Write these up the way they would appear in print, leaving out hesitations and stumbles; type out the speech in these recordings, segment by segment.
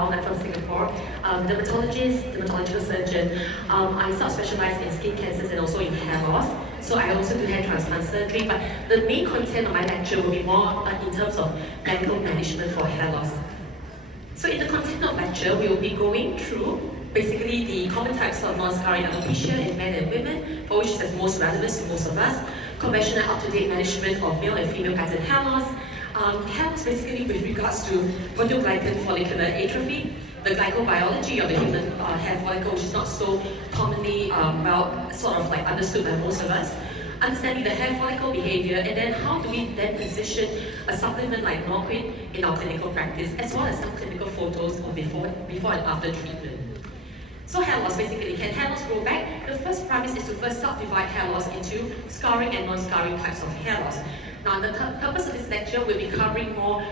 I'm from Singapore. Dermatologist, dermatological surgeon. I specialize in skin cancers and also in hair loss. So I also do hair transplant surgery, but the main content of my lecture will be more in terms of medical management for hair loss. So in the content of lecture, we will be going through basically the common types of non-scarring alopecia in men and women, for which is the most relevant to most of us, conventional up-to-date management of male and female pattern hair loss, hair loss basically with regards to chondroglycan follicular atrophy, the glycobiology of the human hair follicle, which is not so commonly understood by most of us, understanding the hair follicle behavior, and then how do we then position a supplement like Norquin in our clinical practice, as well as some clinical photos of before and after treatment. So hair loss, basically, can hair loss grow back? The first premise is to first subdivide hair loss into scarring and non-scarring types of hair loss. Now, the purpose of this lecture, we'll be covering more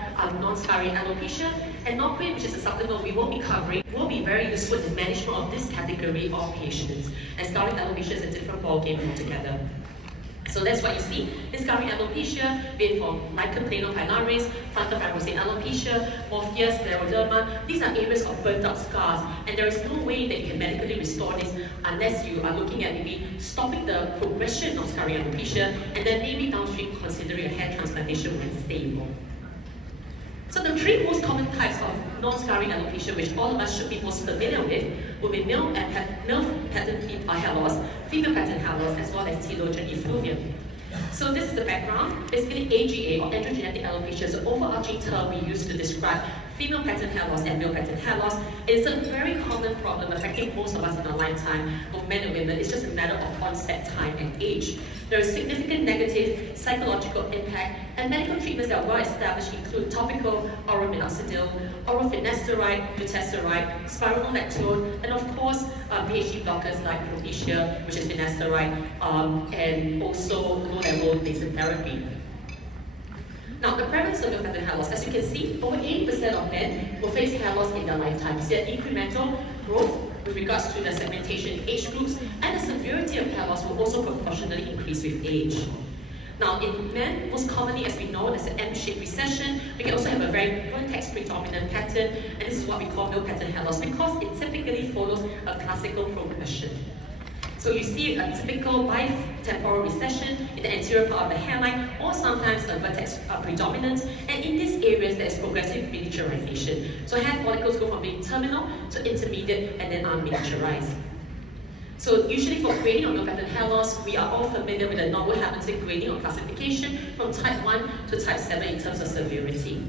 non-scarring alopecia, and Norquin, which is a supplement we will be covering, will be very useful in the management of this category of patients. And scarring alopecia is a different ballgame altogether. So that's what you see in scarring alopecia, be it from lichen planopilaris, frontal fibrosing alopecia, morphea, scleroderma. These are areas of burnt out scars, and there is no way that you can medically restore this unless you are looking at maybe stopping the progression of scarring alopecia, and then maybe downstream considering a hair transplantation when stable. So the three most common types of non-scarring alopecia, which all of us should be most familiar with, will be male pattern hair loss, female pattern hair loss, as well as telogen effluvium. So this is the background. Basically, AGA, or androgenetic alopecia, is the overarching term we use to describe female pattern hair loss and male pattern hair loss. It is a very common problem affecting most of us in our lifetime, both men and women. It's just a matter of onset time and age. There is significant negative psychological impact, and medical treatments that are well established include topical oral minoxidil, oral finasteride, dutasteride, spironolactone, and of course PHE blockers like Propecia, which is finasteride, and also low-level laser therapy. Now, the prevalence of male pattern hair loss, as you can see, over 80% of men will face hair loss in their lifetime. You see an incremental growth with regards to the segmentation in age groups, and the severity of hair loss will also proportionally increase with age. Now, in men, most commonly, as we know, there's an M-shaped recession. We can also have a very vertex predominant pattern, and this is what we call male pattern hair loss because it typically follows a classical progression. So you see a typical bitemporal recession in the anterior part of the hairline, or sometimes a vertex predominance, and in these areas there is progressive miniaturization. So hair follicles go from being terminal to intermediate and then are miniaturized. So usually for grading of male pattern hair loss, we are all familiar with the normal Hamilton grading or classification from type 1 to type 7 in terms of severity.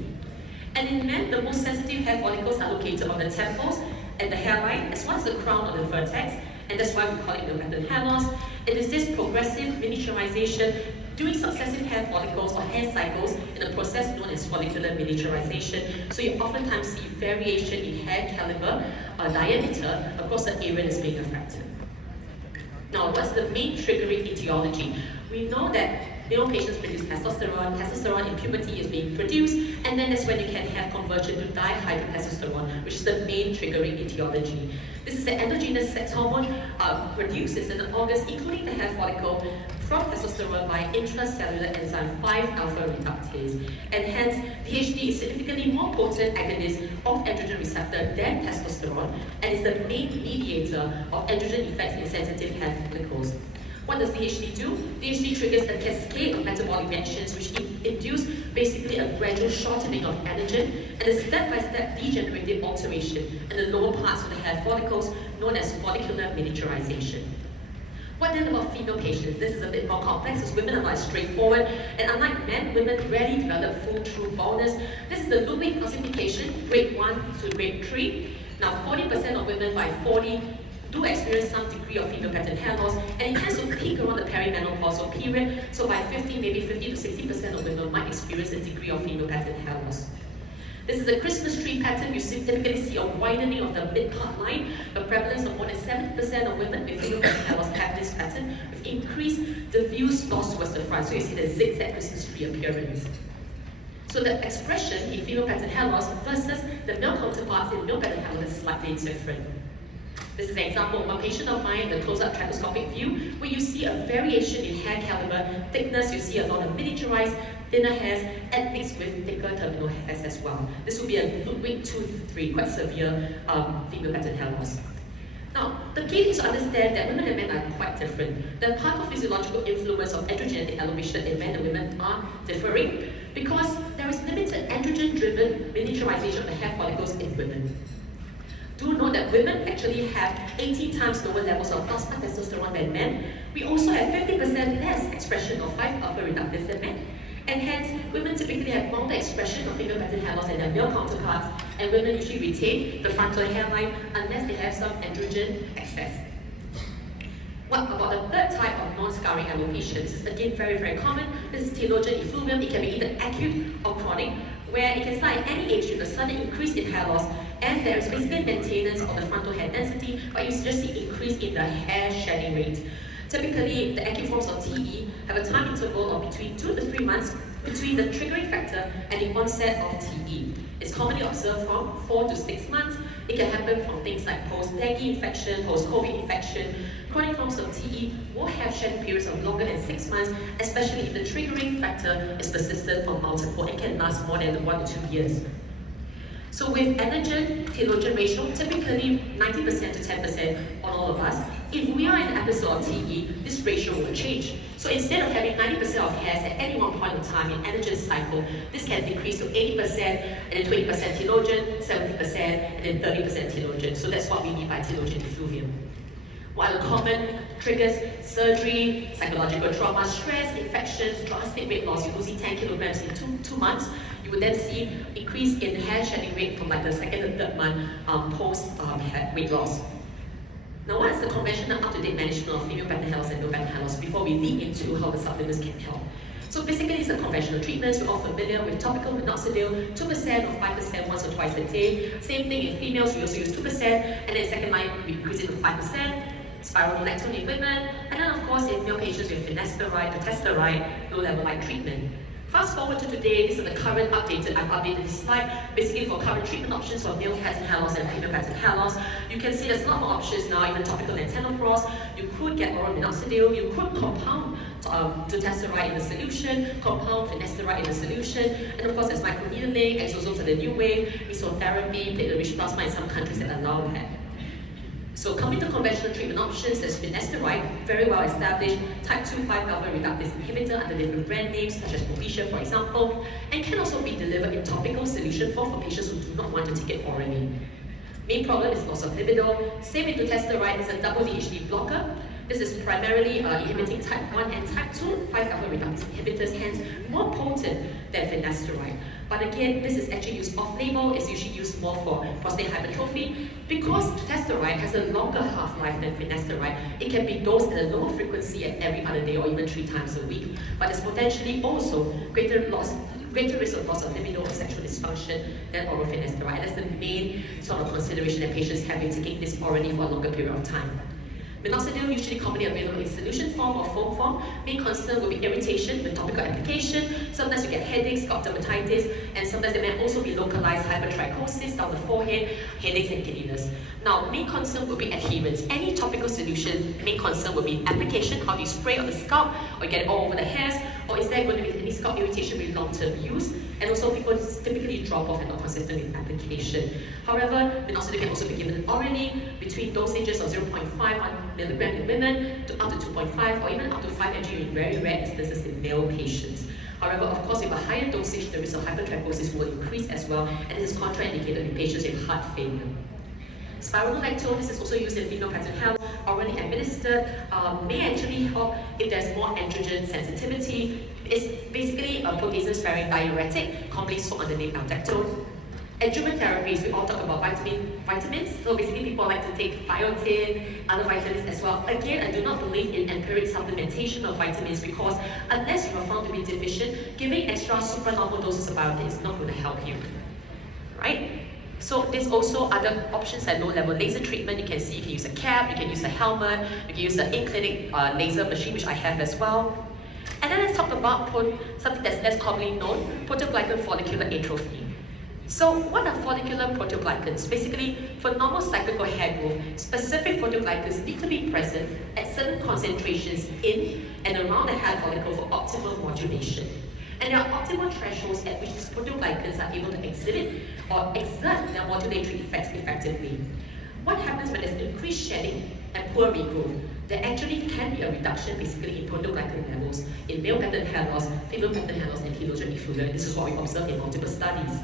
And in men, the most sensitive hair follicles are located on the temples and the hairline, as well as the crown of the vertex, and that's why we call it male pattern hair loss. It is this progressive miniaturization during successive hair follicles or hair cycles in a process known as follicular miniaturization. So you oftentimes see variation in hair caliber or diameter across the area that's being affected. Now, what's the main triggering etiology? We know that patients produce testosterone in puberty is being produced, and then that's when you can have conversion to dihydrotestosterone, which is the main triggering etiology. This is the endogenous sex hormone produced in the organs, including the hair follicle, from testosterone by intracellular enzyme 5-alpha reductase. And hence, DHT is significantly more potent agonist of androgen receptor than testosterone, and is the main mediator of androgen effects in sensitive hair follicles. What does DHT do? DHT triggers a cascade of metabolic reactions which induce basically a gradual shortening of anagen and a step-by-step degenerative alteration in the lower parts of the hair follicles known as follicular miniaturization. What then about female patients? This is a bit more complex as women are not straightforward, and unlike men, women rarely develop full true baldness. This is the Ludwig classification, grade 1 to grade 3. Now 40% of women by 40 do experience some degree of female pattern hair loss, and it tends to peak around the perimenopausal period. So by 50, maybe 50 to 60% of women might experience a degree of female pattern hair loss. This is a Christmas tree pattern. You typically see a widening of the mid-part line. The prevalence of more than 70% of women with female pattern hair loss have this pattern, with increased diffuse loss towards the front. So you see the zigzag Christmas tree appearance. So the expression in female pattern hair loss versus the male counterparts in male pattern hair loss is slightly different. This is an example of a patient of mine, the close-up tracoscopic view, where you see a variation in hair caliber, thickness, you see a lot of miniaturized thinner hairs, and mixed with thicker terminal hairs as well. This will be a Ludwig 2 to 3, quite severe female pattern hair loss. Now, the key is to understand that women and men are quite different. The pathophysiological influence of androgenetic elevation in men and women are differing because there is limited androgen-driven miniaturization of the hair follicles in women. Do note that women actually have 18 times lower levels of plasma testosterone than men. We also have 50% less expression of 5-alpha reductase than men. And hence, women typically have more expression of female pattern hair loss than their male counterparts, and women usually retain the frontal hairline unless they have some androgen excess. What about the third type of non-scarring alopecia? This is again very, very common. This is telogen effluvium. It can be either acute or chronic, where it can start at any age with a sudden increase in hair loss, and there is basically maintenance of the frontal hair density, but you just see increase in the hair shedding rate. Typically, the acute forms of TE have a time interval of between 2 to 3 months between the triggering factor and the onset of TE. It's commonly observed from 4 to 6 months. It can happen from things like post-dengue infection, post-COVID infection. Chronic forms of TE will have shedding periods of longer than 6 months, especially if the triggering factor is persistent or multiple and can last more than 1 to 2 years. So with androgen-telogen ratio, typically 90% to 10% on all of us, if we are in an episode of TE, this ratio will change. So instead of having 90% of hairs at any one point in time in androgen cycle, this can decrease to 80% and then 20% telogen, 70% and then 30% telogen. So that's what we mean by telogen effluvium. What are the common triggers? Surgery, psychological trauma, stress, infections, drastic weight loss. You will see 10 kilograms in two months. You will then see increase in hair shedding rate from like the second and third month post weight loss. Now, what is the conventional up-to-date management of female pattern hair loss and male pattern hair loss before we lead into how the supplements can help? So basically, it's a conventional treatments. We're all familiar with topical minoxidil, 2% or 5% once or twice a day. Same thing in females, we also use 2%, and then second line, we increase it to 5%. Spironolactone in women, and then of course in male patients with finasteride, dutasteride, low-level light treatment. Fast forward to today, this is the current I've updated this slide, basically for current treatment options for male pattern hair loss and female pattern hair loss. You can see there's a lot more options now, even topical latanoprost. You could get oral minoxidil, you could compound dutasteride in a solution, compound finasteride in a solution, and of course there's microneedling, exosomes are the new wave, mesotherapy, platelet-rich plasma in some countries that allow that. So coming to conventional treatment options, there's finasteride, very well established, type 2 5-alpha reductase inhibitor under different brand names, such as Propecia, for example, and can also be delivered in topical solution for patients who do not want to take it orally. Main problem is loss of libido. Same with dutasteride, is a double DHT blocker. This is primarily inhibiting type 1 and type 2 5-alpha reductase inhibitors, hence more potent than finasteride. But again, this is actually used off-label. It's usually used more for prostate hypertrophy. Because dutasteride has a longer half-life than finasteride, it can be dosed at a lower frequency at every other day or even 3 times a week. But there's potentially also greater risk of loss of libido or sexual dysfunction than oral finasteride. That's the main sort of consideration that patients have in taking this orally for a longer period of time. Minoxidil, usually commonly available in solution form or foam form. Main concern will be irritation with topical application. Sometimes you get headaches, scalp dermatitis, and sometimes there may also be localized hypertrichosis down the forehead, headaches and giddiness. Now, main concern will be adherence. Any topical solution, main concern will be application. How do you spray on the scalp or get it all over the hairs? Or is there going to be any scalp irritation with long-term use? And also people typically drop off and not consistent with application. However, minoxidil can also be given orally between dosages of 0.5 milligram in women to up to 2.5 or even up to 5 mg in very rare instances in male patients. However, of course, with a higher dosage, the risk of hypertrichosis will increase as well, and this is contraindicated in patients with heart failure. Spironolactone, this is also used in female pattern hair, orally administered, may actually help if there's more androgen sensitivity. It's basically a potassium-sparing diuretic, commonly sold under the name aldactone. Adjuvant therapies, we all talk about vitamins. So basically people like to take biotin, other vitamins as well. Again, I do not believe in empiric supplementation of vitamins because unless you are found to be deficient, giving extra supranormal doses of biotin is not going to help you, right? So there's also other options like low-level laser treatment. You can see you can use a cap, you can use a helmet, you can use the in-clinic laser machine, which I have as well. And then let's talk about something that's less commonly known, proteoglycan follicular atrophy. So what are follicular proteoglycans? Basically, for normal cyclical hair growth, specific proteoglycans need to be present at certain concentrations in and around the hair follicle for optimal modulation. And there are optimal thresholds at which these proteoglycans are able to exhibit or exert their modulatory effects effectively. What happens when there's increased shedding and poor regrowth? There actually can be a reduction basically in protoglycan levels in male pattern hair loss, female pattern hair loss, and telogen effluent. This is what we observed in multiple studies.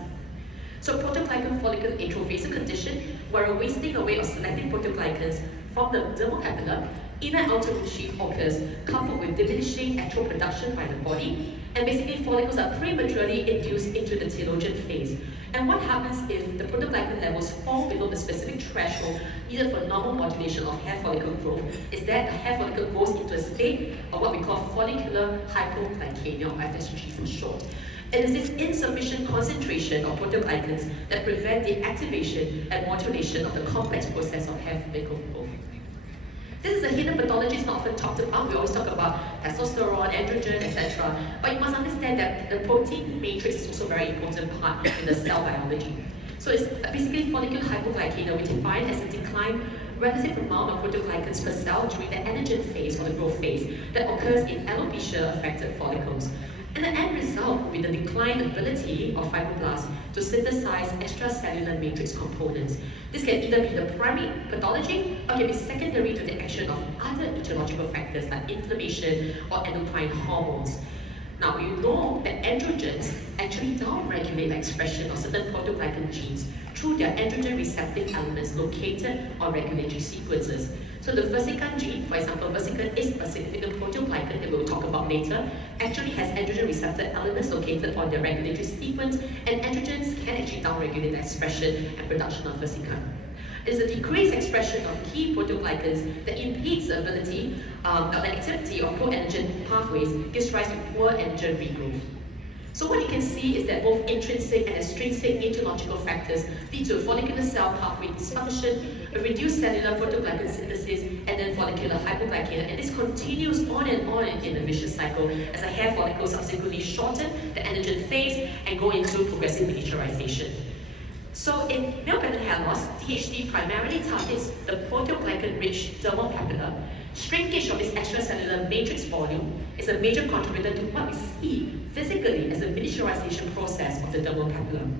So protoglycan follicle atrophy is a condition where a wasting away of selected protoglycans from the dermal papilla, inner outer root sheath occurs, coupled with diminishing actual production by the body, and basically follicles are prematurely induced into the telogen phase. And what happens if the protoglycan levels fall below the specific threshold needed for normal modulation of hair follicle growth is that the hair follicle goes into a state of what we call follicular hypoglycemia, or FSG for short. It is this insufficient concentration of protoglycans that prevent the activation and modulation of the complex process of hair follicle growth. This is a hidden pathology, it's not often talked about. We always talk about testosterone, androgen, etc. But you must understand that the protein matrix is also a very important part in the cell biology. So it's basically follicular hypoglycemia, we define as a decline relative amount of protoglycans per cell during the anagen phase or the growth phase that occurs in alopecia affected follicles. And the end result will be the declined ability of fibroblasts to synthesize extracellular matrix components. This can either be the primary pathology or can be secondary to the action of other etiological factors like inflammation or endocrine hormones. Now, you know that androgens actually downregulate the expression of certain protoglycan genes through their androgen receptive elements located on regulatory sequences. So the versican gene, for example, versican is a significant proteoglycan that we'll talk about later, actually has androgen receptor elements located on the regulatory sequence, and androgens can actually downregulate the expression and production of versican. It is a decreased expression of key protoglycans that impedes the ability of the activity of pro-androgen pathways, gives rise to poor androgen regrowth. So what you can see is that both intrinsic and extrinsic etiological factors lead to follicular cell pathway dysfunction, a reduced cellular protoglycan synthesis, and then follicular hypoglycemia. And this continues on and on in a vicious cycle as the hair follicles subsequently shorten the anagen phase and go into progressive miniaturization. So in male pattern hair loss, DHT primarily targets the proteoglycan-rich dermal papilla. Shrinkage of this extracellular matrix volume is a major contributor to what we see physically as a miniaturization process of the dermal papilla.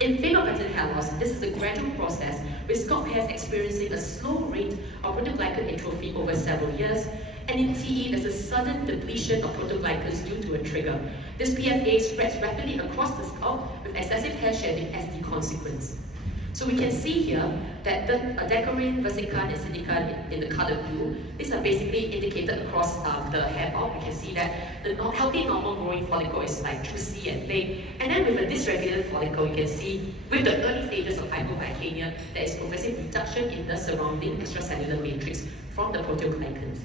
In female pattern hair loss, this is a gradual process with scalp hairs experiencing a slow rate of protoglycan atrophy over several years, and in TE, there's a sudden depletion of protoglycans due to a trigger. This PFA spreads rapidly across the scalp with excessive hair shedding as the consequence. So we can see here that the decorin, versican, and syndican in the colored blue, these are basically indicated across the hair bulb. You can see that the healthy normal growing follicle is like juicy and big. And then with a dysregulated follicle, you can see with the early stages of hypoglycemia, there is progressive reduction in the surrounding extracellular matrix from the proteoglycans.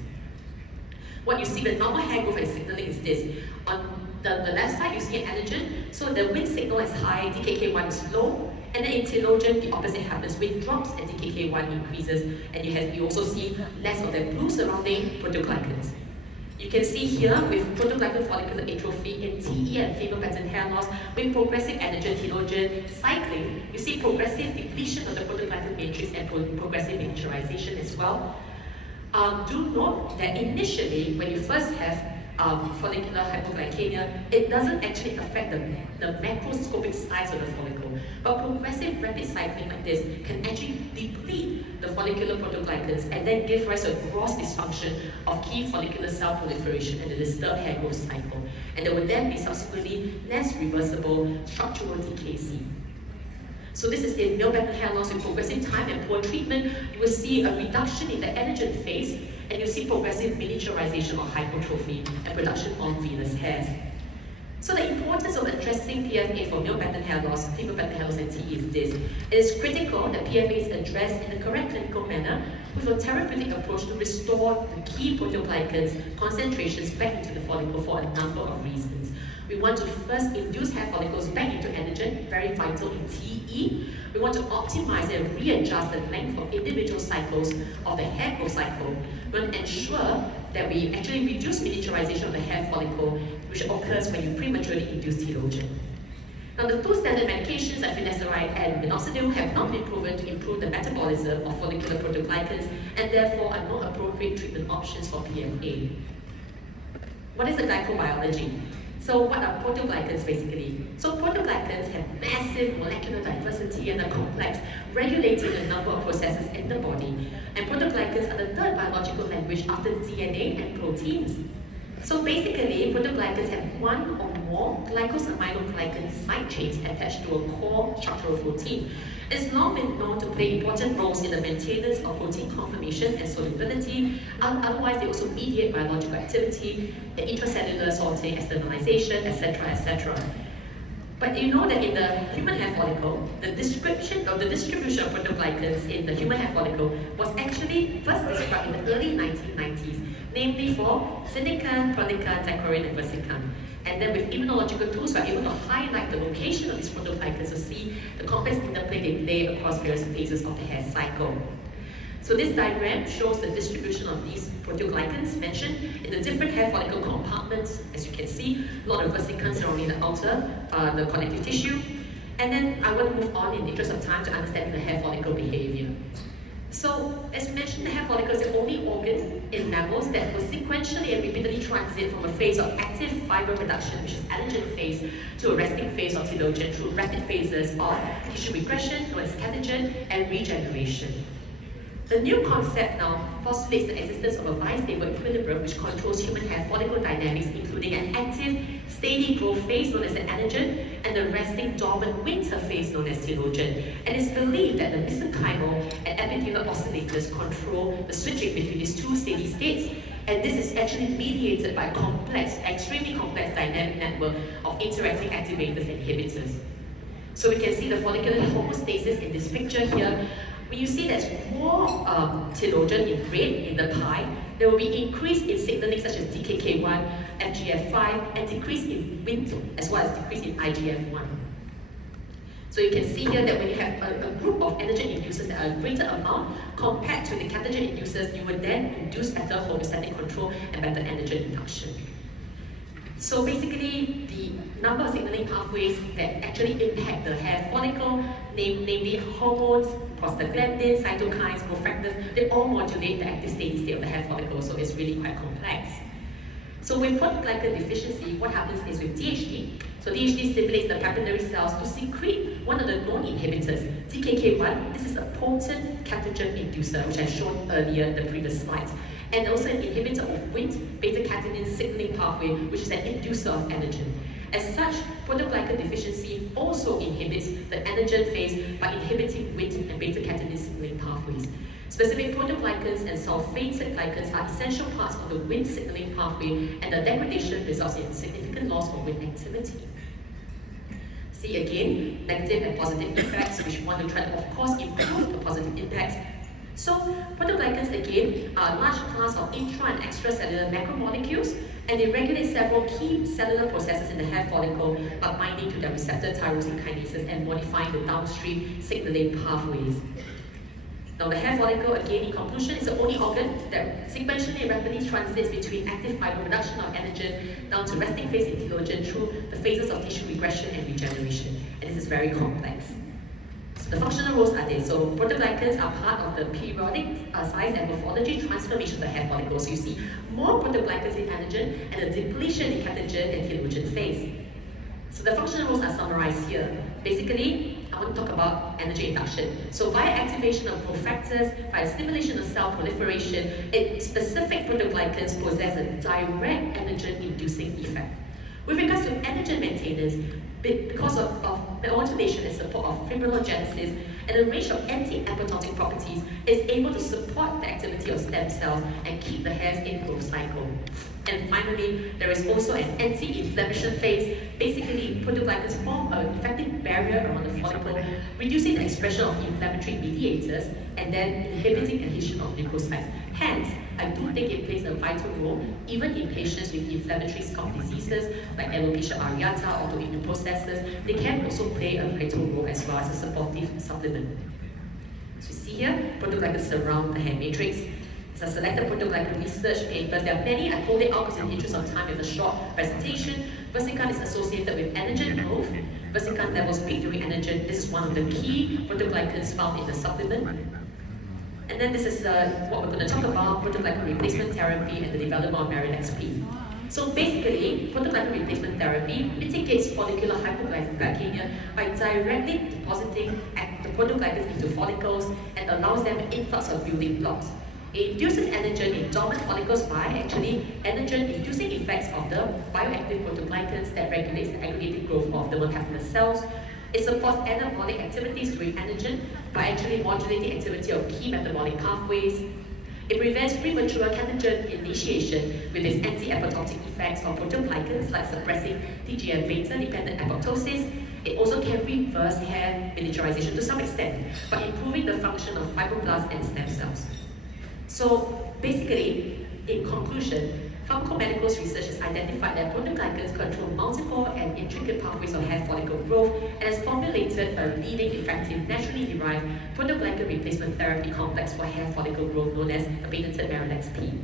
What you see with normal hair growth and signaling is this. On the left side, you see an anagen, so the Wnt signal is high, DKK1 is low, and then in telogen, the opposite happens. Wnt drops and DKK1 increases, and you also see less of the blue surrounding protoglycans. You can see here with protoglycan follicular atrophy in TE and female pattern hair loss, with progressive anagen telogen cycling, you see progressive depletion of the protoglycan matrix and progressive miniaturization as well. Do note that initially, when you first have follicular hypoglycemia, it doesn't actually affect the macroscopic size of the follicle. But progressive rapid cycling like this can actually deplete the follicular protoglycans and then give rise to a gross dysfunction of key follicular cell proliferation and the disturbed hair growth cycle. And there will then be subsequently less reversible structural decay seen. So this is in male pattern hair loss with progressive time and poor treatment. You will see a reduction in the anagen phase, and you'll see progressive miniaturization or hypertrophy and production of venous hairs. So the importance of addressing PFA for male pattern hair loss, female pattern hair loss, and TE is this. It is critical that PFA is addressed in the correct clinical manner with a therapeutic approach to restore the key proteoglycans concentrations back into the follicle for a number of reasons. We want to first induce hair follicles back into anagen, very vital in TE. We want to optimize and readjust the length of individual cycles of the hair growth cycle. We want to ensure that we actually reduce miniaturization of the hair follicle, which occurs when you prematurely induce telogen. Now, the two standard medications, finasteride and minoxidil, have not been proven to improve the metabolism of follicular protoglycans and therefore are not appropriate treatment options for PFA. What is the glycobiology? So what are proteoglycans basically? So proteoglycans have massive molecular diversity and are complex, regulating a number of processes in the body. And proteoglycans are the third biological language after DNA and proteins. So basically, proteoglycans have one or more glycosaminoglycan side chains attached to a core structural protein. It's long been known to play important roles in the maintenance of protein conformation and solubility. Otherwise, they also mediate biological activity, the intracellular sorting, externalization, etc., etc. But you know that in the human hair follicle, the distribution of proteoglycans in the human hair follicle was actually first described in the early 1990s, namely for Seneca, Prolica, Decorin, and Versican. And then with immunological tools, we're able to highlight the location of these proteoglycans to see the complex interplay they play across various phases of the hair cycle. So this diagram shows the distribution of these proteoglycans mentioned in the different hair follicle compartments. As you can see, a lot of versicans surrounding the outer, the connective tissue. And then I want to move on in the interest of time to understand the hair follicle behavior. So, as mentioned, the hair follicle is the only organ in mammals that will sequentially and repeatedly transit from a phase of active fiber production, which is anagen phase, to a resting phase of telogen through rapid phases of tissue regression, known as catagen, and regeneration. The new concept now postulates the existence of a bistable equilibrium which controls human hair follicle dynamics, including an active, steady growth phase known as the anagen and the resting dormant winter phase known as telogen. And it's believed that the mesenchymal and epithelial oscillators control the switching between these two steady states. And this is actually mediated by a complex, extremely complex dynamic network of interacting activators and inhibitors. So we can see the follicular homeostasis in this picture here. When you see there's more telogen in red in the pie, there will be increase in signaling such as DKK1, FGF5, and decrease in Wnt, as well as decrease in IGF1. So you can see here that when you have a group of anagen inducers that are a greater amount compared to the catagen inducers, you would then induce better homeostatic control and better anagen induction. So basically, the number of signaling pathways that actually impact the hair follicle, namely hormones, prostaglandins, cytokines, growth factors, they all modulate the active steady state of the hair follicle, so it's really quite complex. So with protoglycan deficiency, what happens is with DHT, so DHT stimulates the papillary cells to secrete one of the known inhibitors, DKK1. This is a potent catagen inducer, which I showed earlier in the previous slides. And also an inhibitor of Wnt beta-catenin signaling pathway, which is an inducer of anagen. As such, protoglycan deficiency also inhibits the anagen phase by inhibiting Wnt and beta-catenin signaling pathways. Specific protoglycans and sulfated glycans are essential parts of the Wnt signaling pathway, and the degradation results in significant loss of Wnt activity. See again, negative and positive effects, which we want to try to, of course, improve the positive impacts. So, protoglycans again are a large class of intra and extracellular macromolecules, and they regulate several key cellular processes in the hair follicle by binding to the receptor tyrosine kinases and modifying the downstream signaling pathways. Now, the hair follicle, again, in conclusion, is the only organ that sequentially and rapidly transits between active fiber production of anagen down to resting phase in telogen through the phases of tissue regression and regeneration. And this is very complex. So the functional roles are this. So protoglycans are part of the periodic size and morphology transformation of the hair follicle. So you see more protoglycans in anagen and a depletion in catagen and telogen phase. So the functional roles are summarized here. Basically, I want to talk about energy induction. So via activation of growth factors, via stimulation of cell proliferation, specific protoglycans possess a direct anagen-inducing effect. With regards to anagen maintenance, because of modulation and support of fibrinogenesis and a range of anti-apoptotic properties, is able to support the activity of stem cells and keep the hair's in growth cycle. And finally, there is also an anti-inflammation phase. Basically, protoglycans form an effective barrier around the follicle, reducing the expression of inflammatory mediators and then inhibiting adhesion of leukocytes. Hence, I do think it plays a vital role even in patients with inflammatory scalp diseases like alopecia areata, autoimmune processes. They can also play a vital role as well as a supportive supplement. So you see here, protoglycans surround the hair matrix. These are selected protoglycan research papers. There are many. I pulled it out because in the interest of time in a short presentation. Versican is associated with anagen growth. Versican levels peak during anagen. This is one of the key protoglycans found in the supplement. And then this is what we're going to talk about, protoglycan replacement therapy and the development of Marin XP. So basically, proteoglycan replacement therapy mitigates follicular hypoglycemia by directly depositing the proteoglycans into follicles and allows them influx of building blocks. It induces anagen in dormant follicles by actually anagen-inducing effects of the bioactive proteoglycans that regulates the aggregated growth of dermal capillary cells. It supports anabolic activities during anagen by actually modulating activity of key metabolic pathways. It prevents premature catagen initiation with its anti-apoptotic effects on proteoglycans like suppressing TGF-beta dependent apoptosis. It also can reverse hair miniaturization to some extent by improving the function of fibroblasts and stem cells. So basically, in conclusion, pharmacomedical research has identified that proteoglycans control multiple and intricate pathways of hair follicle growth and has formulated a leading effective naturally derived proteoglycan replacement therapy complex for hair follicle growth known as the patented MarinXP.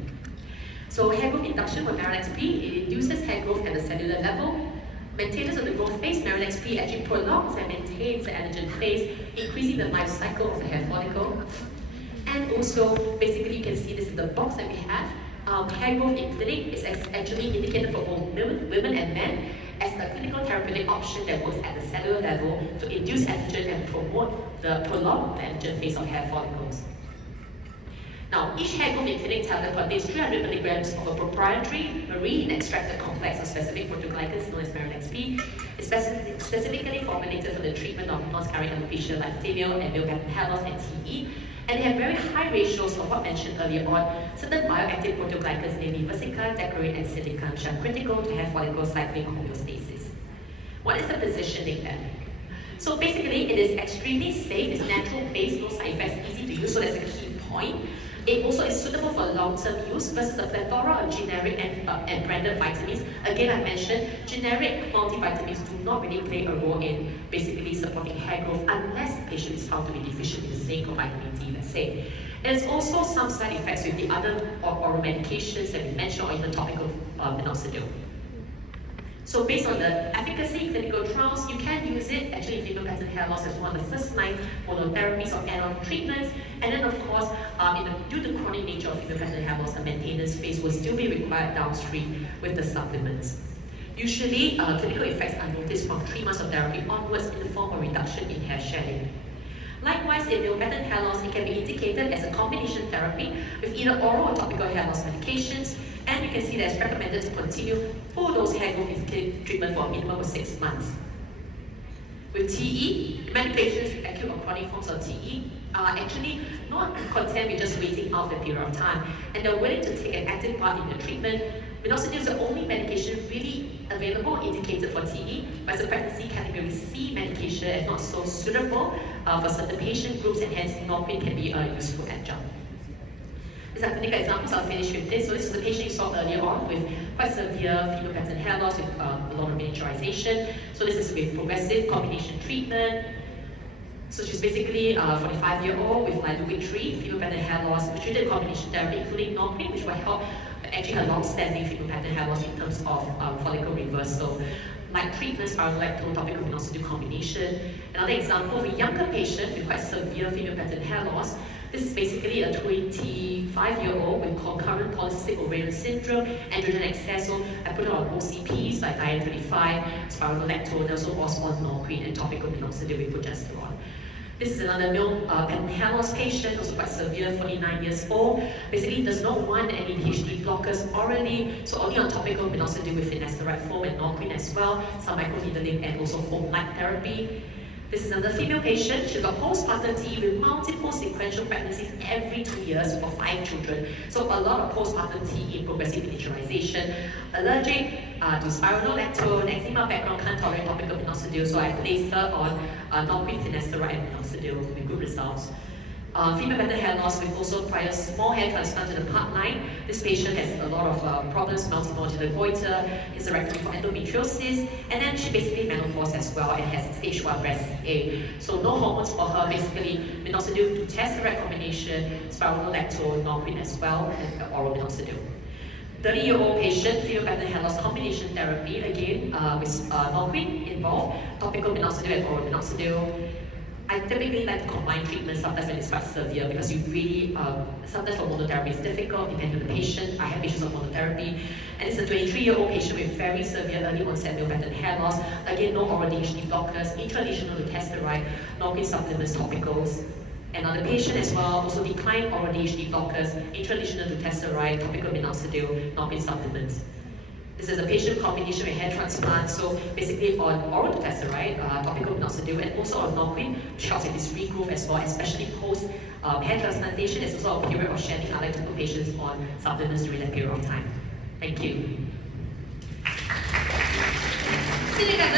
So hair growth induction with MarinXP, it induces hair growth at the cellular level. Maintenance of the growth phase, MarinXP actually prolongs and maintains the anagen phase, increasing the life cycle of the hair follicle. And also, basically, you can see this in the box that we have. Hair growth in clinic is actually indicated for both women and men as a clinical therapeutic option that works at the cellular level to induce anagen and promote the prolonged anagen phase of hair follicles. Now, each hair growth in clinic tablet contains 300 milligrams of a proprietary marine extracted complex of specific proteoglycans known as MarinXP. It's specifically formulated for the treatment of non-scarring alopecia like female and male pattern hair loss and TE. And they have very high ratios of what mentioned earlier on, certain bioactive proteoglycans, namely vesica, decorin, and silicon, which are critical to hair follicle cycling homeostasis. What is the positioning then? So basically, it is extremely safe, it's natural-based, no side effects, easy to use, so that's a key point. It also is suitable for long-term use versus a plethora of generic and branded vitamins. Again, I mentioned generic multivitamins do not really play a role in basically supporting hair growth unless the patient is found to be deficient in zinc or vitamin D, let's say. There's also some side effects with the other oral medications that we mentioned or even topical minoxidil. So based on the efficacy clinical trials, you can use it actually in female pattern hair loss as one of the first line monotherapies or add-on treatments. And then of course, due to the chronic nature of female pattern hair loss, the maintenance phase will still be required downstream with the supplements. Usually, clinical effects are noticed from 3 months of therapy onwards in the form of reduction in hair shedding. Likewise, in male pattern hair loss, it can be indicated as a combination therapy with either oral or topical hair loss medications. And you can see that it's recommended to continue full dose hair growth treatment for a minimum of 6 months. With TE, many patients with acute or chronic forms of TE are actually not content with just waiting out the period of time, and they're willing to take an active part in the treatment. Minoxidil is the only medication really available indicated for TE, but it's a pregnancy category C medication and not so suitable for certain patient groups, and hence norpin can be a useful adjunct. These are clinical examples. I'll finish with this. So this is the patient you saw earlier on with quite severe female pattern hair loss with a lot of miniaturization. So this is with progressive combination treatment. So she's basically a 45-year-old with Lie-Lewis-3 female pattern hair loss. We treated combination therapy, including norpin, which will help actually her long-standing female pattern hair loss in terms of follicle reversal. Like treatments, spironolactone, topical minoxidil combination. Another example of a younger patient with quite severe female pattern hair loss. This is basically a 25-year-old with concurrent polycystic ovarian syndrome, androgen excess. So I put her on OCPs like Diane-35, spironolactone, also Osmond norquin, and topical minoxidil with progesterone. This is another male hair loss patient, also quite severe, 49 years old. Basically does not want any DHT blockers orally, so only on topical minoxidil with finasteride foam and norquin as well, some microneedling and also home light therapy. This is another female patient. She's got postpartum TE with multiple sequential pregnancies every 2 years for 5 children. So a lot of postpartum TE in progressive miniaturization. Allergic to spironolactone, eczema background, can't tolerate topical minoxidil, so I placed her on norquin, finasteride, and minoxidil with good results. Female pattern hair loss with also prior small hair transplant to the part line. This patient has a lot of problems, multinodular goiter, hysterectomy for endometriosis, and then she basically menopause as well and has stage 1 breast CA. So no hormones for her, basically minoxidil to testosterone combination, spironolactone, norquin as well, and oral minoxidil. 30-year-old patient, female pattern hair loss combination therapy, again with norquin involved, topical minoxidil and oral minoxidil. I typically like to combine treatments sometimes when it's quite severe because you really, sometimes for monotherapy it's difficult, depending on the patient. I have patients on monotherapy, and it's a 23-year-old patient with very severe early onset male pattern hair loss. Again, no oral DHT blockers, intralesional dutasteride, norpin supplements, topicals. Another patient as well also declined oral DHT blockers, intralesional dutasteride, topical minoxidil, norpin supplements. This is a patient combination with hair transplant, so basically on oral dutasteride, topical minoxidil, and also on norpin, which helps with this regrowth as well, especially post hair transplantation. There's also a period of shedding. I like to put patients on supplements during that period of time. Thank you.